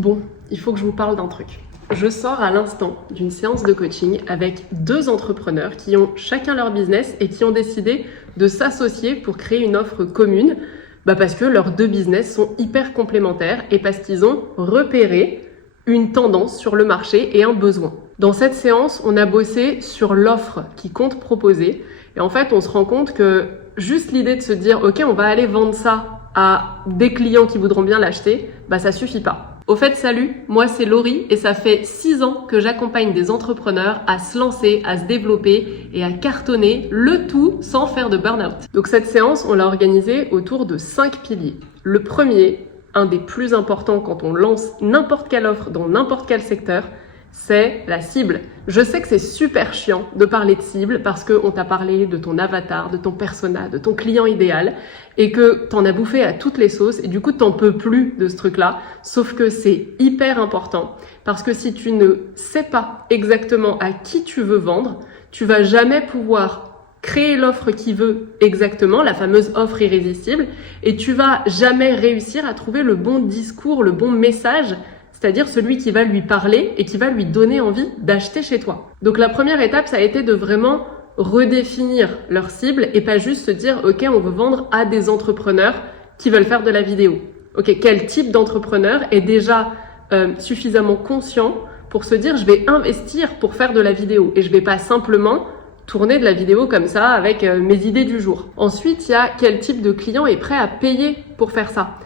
Bon, il faut que je vous parle d'un truc. Je sors à l'instant d'une séance de coaching avec 2 entrepreneurs qui ont chacun leur business et qui ont décidé de s'associer pour créer une offre commune parce que leurs 2 business sont hyper complémentaires et parce qu'ils ont repéré une tendance sur le marché et un besoin. Dans cette séance, on a bossé sur l'offre qui compte proposer et en fait, on se rend compte que juste l'idée de se dire « Ok, on va aller vendre ça à des clients qui voudront bien l'acheter », ça suffit pas. Au fait, salut, moi c'est Laurie et ça fait 6 ans que j'accompagne des entrepreneurs à se lancer, à se développer et à cartonner, le tout sans faire de burn-out. Donc cette séance, on l'a organisée autour de 5 piliers. Le premier, un des plus importants quand on lance n'importe quelle offre dans n'importe quel secteur, c'est la cible. Je sais que c'est super chiant de parler de cible parce qu'on t'a parlé de ton avatar, de ton persona, de ton client idéal et que t'en as bouffé à toutes les sauces et du coup t'en peux plus de ce truc-là. Sauf que c'est hyper important parce que si tu ne sais pas exactement à qui tu veux vendre, tu vas jamais pouvoir créer l'offre qui veut exactement, la fameuse offre irrésistible, et tu vas jamais réussir à trouver le bon discours, le bon message, c'est-à-dire celui qui va lui parler et qui va lui donner envie d'acheter chez toi. Donc la première étape, ça a été de vraiment redéfinir leur cible et pas juste se dire « Ok, on veut vendre à des entrepreneurs qui veulent faire de la vidéo ». Ok, quel type d'entrepreneur est déjà suffisamment conscient pour se dire « Je vais investir pour faire de la vidéo et je vais pas simplement tourner de la vidéo comme ça avec mes idées du jour ». Ensuite, il y a quel type de client est prêt à payer pour faire ça.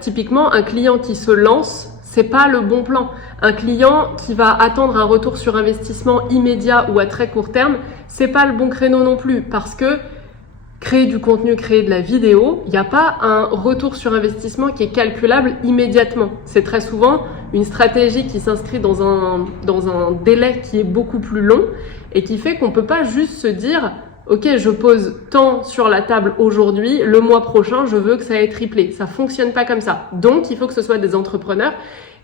Typiquement, un client qui se lance, c'est pas le bon plan. Un client qui va attendre un retour sur investissement immédiat ou à très court terme, c'est pas le bon créneau non plus parce que créer du contenu, créer de la vidéo, il n'y a pas un retour sur investissement qui est calculable immédiatement. C'est très souvent une stratégie qui s'inscrit dans un délai qui est beaucoup plus long et qui fait qu'on peut pas juste se dire ok, je pose tant sur la table aujourd'hui, le mois prochain, je veux que ça ait triplé. Ça fonctionne pas comme ça. Donc, il faut que ce soit des entrepreneurs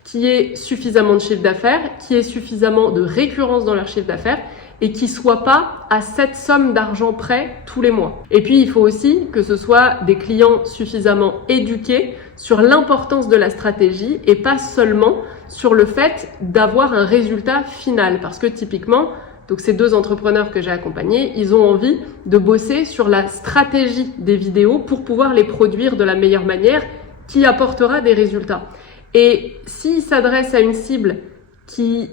qui aient suffisamment de chiffre d'affaires, qui aient suffisamment de récurrence dans leur chiffre d'affaires et qui soient pas à cette somme d'argent près tous les mois. Et puis, il faut aussi que ce soit des clients suffisamment éduqués sur l'importance de la stratégie et pas seulement sur le fait d'avoir un résultat final. Parce que typiquement, donc ces 2 entrepreneurs que j'ai accompagnés, ils ont envie de bosser sur la stratégie des vidéos pour pouvoir les produire de la meilleure manière qui apportera des résultats. Et s'ils s'adressent à une cible qui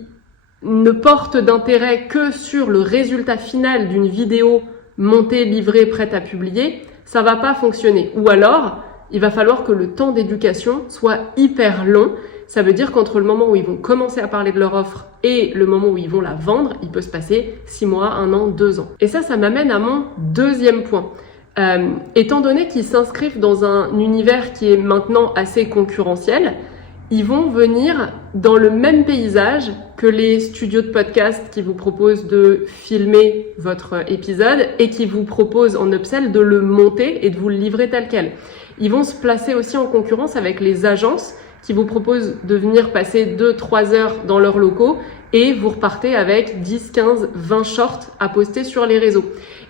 ne porte d'intérêt que sur le résultat final d'une vidéo montée, livrée, prête à publier, ça va pas fonctionner. Ou alors, il va falloir que le temps d'éducation soit hyper long. Ça veut dire qu'entre le moment où ils vont commencer à parler de leur offre et le moment où ils vont la vendre, il peut se passer 6 mois, 1 an, 2 ans. Et ça m'amène à mon deuxième point. Étant donné qu'ils s'inscrivent dans un univers qui est maintenant assez concurrentiel, ils vont venir dans le même paysage que les studios de podcast qui vous proposent de filmer votre épisode et qui vous proposent en upsell de le monter et de vous le livrer tel quel. Ils vont se placer aussi en concurrence avec les agences qui vous proposent de venir passer 2-3 heures dans leurs locaux et vous repartez avec 10, 15, 20 shorts à poster sur les réseaux.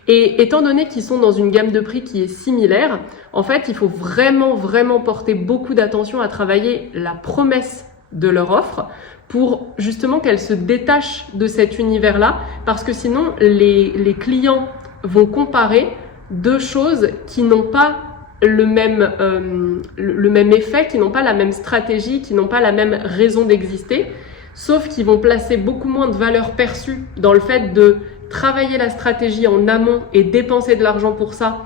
Et étant donné qu'ils sont dans une gamme de prix qui est similaire, en fait, il faut vraiment porter beaucoup d'attention à travailler la promesse de leur offre pour justement qu'elle se détache de cet univers-là parce que sinon, les clients vont comparer 2 choses qui n'ont pas le même effet, qui n'ont pas la même stratégie, qui n'ont pas la même raison d'exister, sauf qu'ils vont placer beaucoup moins de valeur perçue dans le fait de travailler la stratégie en amont et dépenser de l'argent pour ça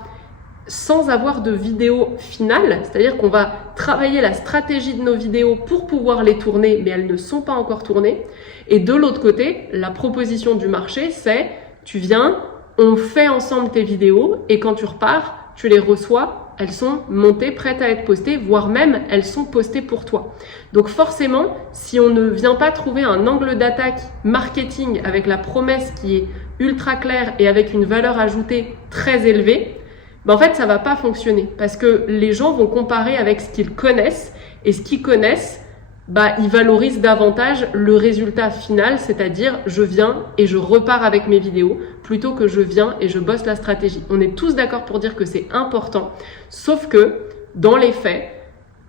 sans avoir de vidéo finale, c'est-à-dire qu'on va travailler la stratégie de nos vidéos pour pouvoir les tourner, mais elles ne sont pas encore tournées. Et de l'autre côté, la proposition du marché, c'est tu viens, on fait ensemble tes vidéos et quand tu repars, tu les reçois, elles sont montées, prêtes à être postées, voire même elles sont postées pour toi. Donc forcément, si on ne vient pas trouver un angle d'attaque marketing avec la promesse qui est ultra claire et avec une valeur ajoutée très élevée, en fait ça va pas fonctionner parce que les gens vont comparer avec ce qu'ils connaissent et ce qu'ils connaissent, ils valorisent davantage le résultat final, c'est-à-dire je viens et je repars avec mes vidéos plutôt que je viens et je bosse la stratégie. On est tous d'accord pour dire que c'est important, sauf que dans les faits,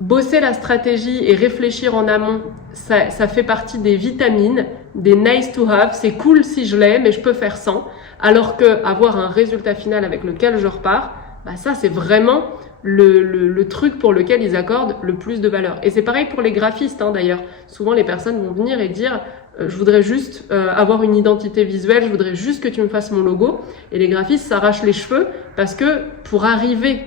bosser la stratégie et réfléchir en amont, ça fait partie des vitamines, des nice to have. C'est cool si je l'ai, mais je peux faire sans. Alors que avoir un résultat final avec lequel je repars, bah ça c'est vraiment le truc pour lequel ils accordent le plus de valeur. Et c'est pareil pour les graphistes d'ailleurs. Souvent les personnes vont venir et dire je voudrais juste avoir une identité visuelle, je voudrais juste que tu me fasses mon logo. Et les graphistes s'arrachent les cheveux parce que pour arriver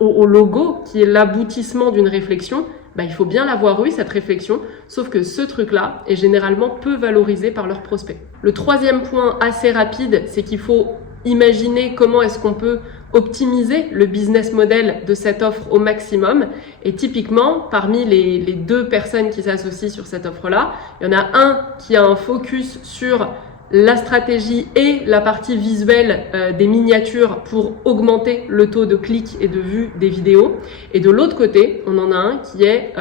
au logo, qui est l'aboutissement d'une réflexion, bah, il faut bien l'avoir eu, cette réflexion, sauf que ce truc-là est généralement peu valorisé par leurs prospects. Le troisième point assez rapide, c'est qu'il faut imaginer comment est-ce qu'on peut optimiser le business model de cette offre au maximum. Et typiquement, parmi les deux personnes qui s'associent sur cette offre-là, il y en a un qui a un focus sur la stratégie et la partie visuelle des miniatures pour augmenter le taux de clics et de vues des vidéos. Et de l'autre côté, on en a un qui est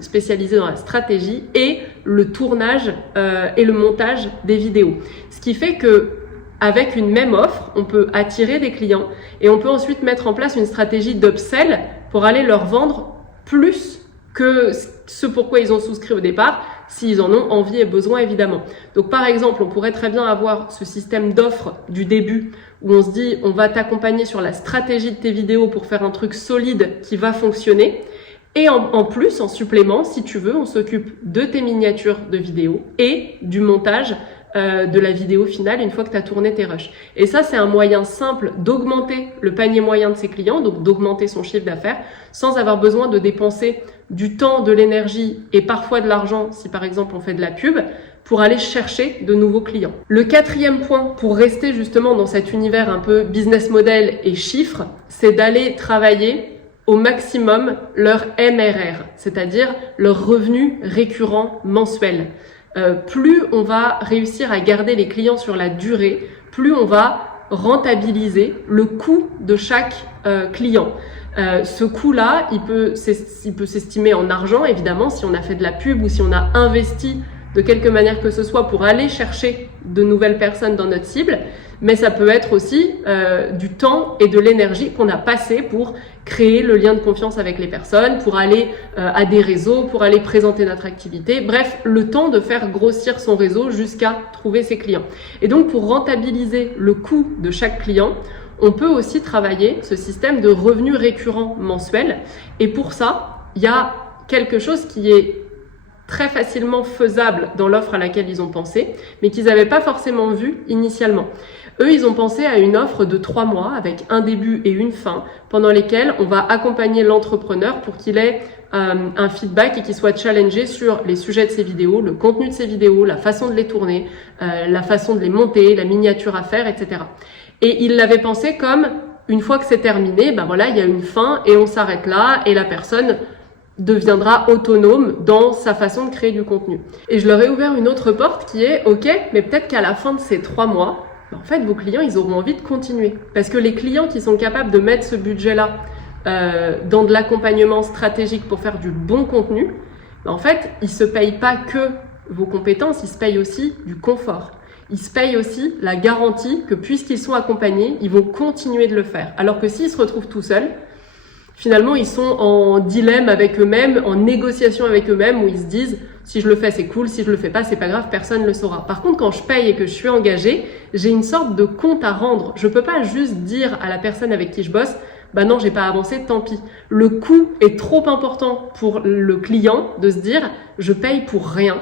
spécialisé dans la stratégie et le tournage et le montage des vidéos. Ce qui fait que avec une même offre, on peut attirer des clients et on peut ensuite mettre en place une stratégie d'upsell pour aller leur vendre plus que ce pourquoi ils ont souscrit au départ, s'ils en ont envie et besoin évidemment. Donc par exemple, on pourrait très bien avoir ce système d'offres du début où on se dit on va t'accompagner sur la stratégie de tes vidéos pour faire un truc solide qui va fonctionner. Et en plus, en supplément, si tu veux, on s'occupe de tes miniatures de vidéos et du montage de la vidéo finale une fois que tu as tourné tes rushs. Et ça, c'est un moyen simple d'augmenter le panier moyen de ses clients, donc d'augmenter son chiffre d'affaires, sans avoir besoin de dépenser du temps, de l'énergie et parfois de l'argent, si par exemple on fait de la pub, pour aller chercher de nouveaux clients. Le quatrième point, pour rester justement dans cet univers un peu business model et chiffres, c'est d'aller travailler au maximum leur MRR, c'est-à-dire leur revenu récurrent mensuel. Plus on va réussir à garder les clients sur la durée, plus on va rentabiliser le coût de chaque client. Ce coût-là, il peut s'estimer en argent, évidemment, si on a fait de la pub ou si on a investi de quelque manière que ce soit pour aller chercher de nouvelles personnes dans notre cible, mais ça peut être aussi du temps et de l'énergie qu'on a passé pour créer le lien de confiance avec les personnes, pour aller à des réseaux, pour aller présenter notre activité, bref, le temps de faire grossir son réseau jusqu'à trouver ses clients. Et donc pour rentabiliser le coût de chaque client, on peut aussi travailler ce système de revenus récurrents mensuels. Et pour ça, il y a quelque chose qui est très facilement faisable dans l'offre à laquelle ils ont pensé, mais qu'ils n'avaient pas forcément vu initialement. Eux, ils ont pensé à une offre de 3 mois avec un début et une fin, pendant lesquels on va accompagner l'entrepreneur pour qu'il ait un feedback et qu'il soit challengé sur les sujets de ses vidéos, le contenu de ses vidéos, la façon de les tourner, la façon de les monter, la miniature à faire, etc. Et ils l'avaient pensé comme, une fois que c'est terminé, ben voilà, il y a une fin et on s'arrête là et la personne deviendra autonome dans sa façon de créer du contenu. Et je leur ai ouvert une autre porte qui est, ok, mais peut-être qu'à la fin de ces 3 mois, en fait, vos clients, ils auront envie de continuer. Parce que les clients qui sont capables de mettre ce budget-là dans de l'accompagnement stratégique pour faire du bon contenu, en fait, ils se payent pas que vos compétences, ils se payent aussi du confort. Ils se payent aussi la garantie que puisqu'ils sont accompagnés, ils vont continuer de le faire. Alors que s'ils se retrouvent tout seuls, finalement, ils sont en dilemme avec eux-mêmes, en négociation avec eux-mêmes, où ils se disent « si je le fais, c'est cool, si je le fais pas, c'est pas grave, personne ne le saura ». Par contre, quand je paye et que je suis engagée, j'ai une sorte de compte à rendre. Je peux pas juste dire à la personne avec qui je bosse « bah non, j'ai pas avancé, tant pis ». Le coût est trop important pour le client de se dire « je paye pour rien ».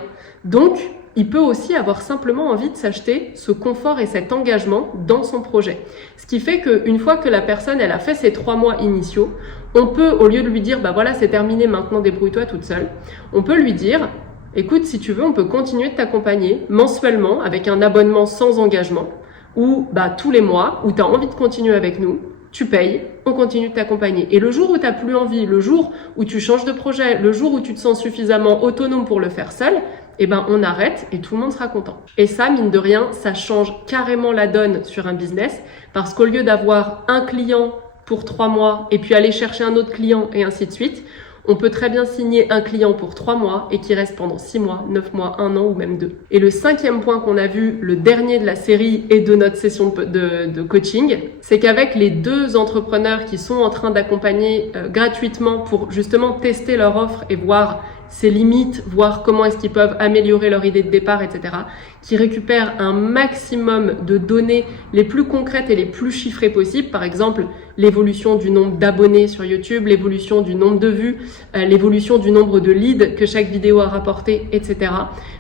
Donc, il peut aussi avoir simplement envie de s'acheter ce confort et cet engagement dans son projet. Ce qui fait qu'une fois que la personne elle a fait ses 3 mois initiaux, on peut, au lieu de lui dire bah voilà c'est terminé maintenant débrouille-toi toute seule, on peut lui dire écoute si tu veux on peut continuer de t'accompagner mensuellement avec un abonnement sans engagement ou bah tous les mois où tu as envie de continuer avec nous, tu payes, on continue de t'accompagner. Et le jour où tu n'as plus envie, le jour où tu changes de projet, le jour où tu te sens suffisamment autonome pour le faire seul, eh ben on arrête et tout le monde sera content. Et ça, mine de rien, ça change carrément la donne sur un business parce qu'au lieu d'avoir un client pour 3 mois et puis aller chercher un autre client et ainsi de suite, On peut très bien signer un client pour 3 mois et qui reste pendant 6 mois, 9 mois, 1 an ou même 2. Et le 5e point qu'on a vu, le dernier de la série et de notre session de coaching, c'est qu'avec les 2 entrepreneurs qui sont en train d'accompagner gratuitement pour justement tester leur offre et voir ses limites, voir comment est-ce qu'ils peuvent améliorer leur idée de départ, etc., qui récupèrent un maximum de données les plus concrètes et les plus chiffrées possibles. Par exemple, l'évolution du nombre d'abonnés sur YouTube, l'évolution du nombre de vues, l'évolution du nombre de leads que chaque vidéo a rapporté, etc.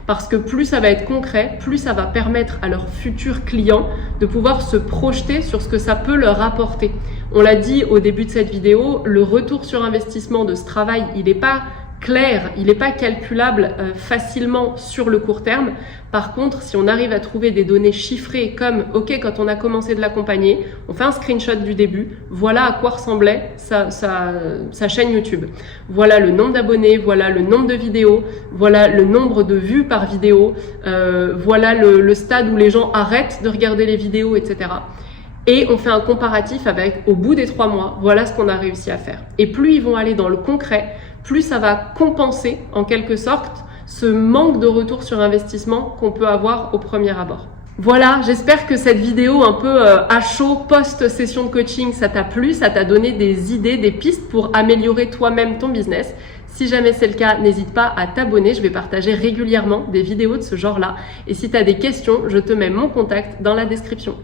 Parce que plus ça va être concret, plus ça va permettre à leurs futurs clients de pouvoir se projeter sur ce que ça peut leur apporter. On l'a dit au début de cette vidéo, le retour sur investissement de ce travail, il n'est pas clair, il n'est pas calculable facilement sur le court terme. Par contre, si on arrive à trouver des données chiffrées comme « Ok, quand on a commencé de l'accompagner, on fait un screenshot du début, voilà à quoi ressemblait sa chaîne YouTube. Voilà le nombre d'abonnés, voilà le nombre de vidéos, voilà le nombre de vues par vidéo, voilà le stade où les gens arrêtent de regarder les vidéos, etc. » Et on fait un comparatif avec, au bout des 3 mois, voilà ce qu'on a réussi à faire. Et plus ils vont aller dans le concret, plus ça va compenser en quelque sorte ce manque de retour sur investissement qu'on peut avoir au premier abord. Voilà, j'espère que cette vidéo un peu à chaud post-session de coaching, ça t'a plu, ça t'a donné des idées, des pistes pour améliorer toi-même ton business. Si jamais c'est le cas, n'hésite pas à t'abonner, je vais partager régulièrement des vidéos de ce genre-là. Et si tu as des questions, je te mets mon contact dans la description.